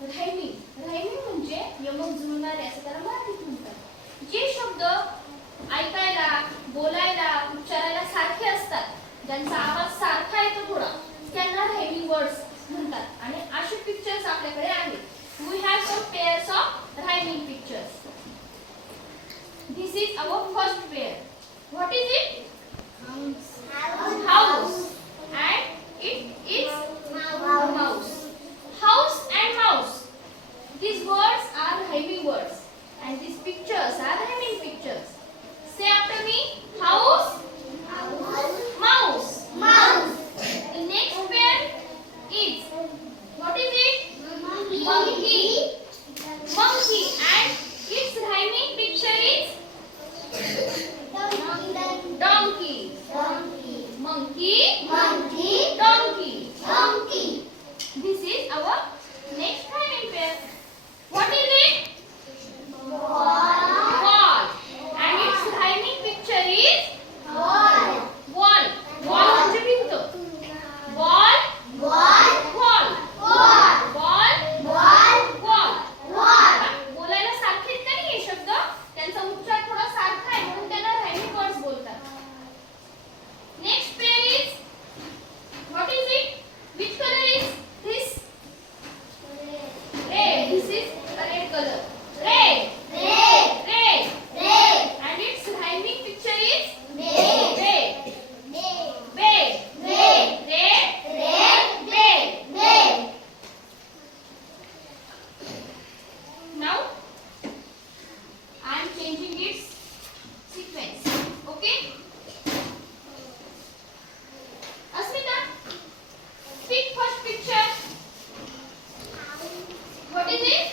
Rhyming म्हणजे यमक जुळणारे असं त्याला मराठीत म्हणतात. जे शब्द ऐकायला, बोलायला, उच्चारायला सारखे असतात, ज्यांचा आवाज सारखा येतो थोडा, त्यांना रायमिंग वर्ड्स म्हणतात. आणि असे पिक्चर्स आपल्याकडे आहेत. We have some pairs of rhyming pictures. This is our first pair. What is it? House. And it is mouse. House and mouse. These words are rhyming words, and these pictures are rhyming pictures. Say after me. House, mouse. The next pair is, what is it? Monkey. And its rhyming picture is donkey. Monkey, donkey. This is our next rhyming pair. What is it? Wall. And its rhyming picture is wall. Wall म्हणजे भिंत. Wall. बोलायला सारखेच नाही हे शब्द, त्यांचा उच्चार थोडा सारखा आहे म्हणून त्यांना rhyming words बोलतात. Next pair is, what is it? Which color is this? Red. This is a red color. Red. And its rhyming picture is bed. Red. Now I am changing its sequence. Okay? Asmita, pick first picture. What is it?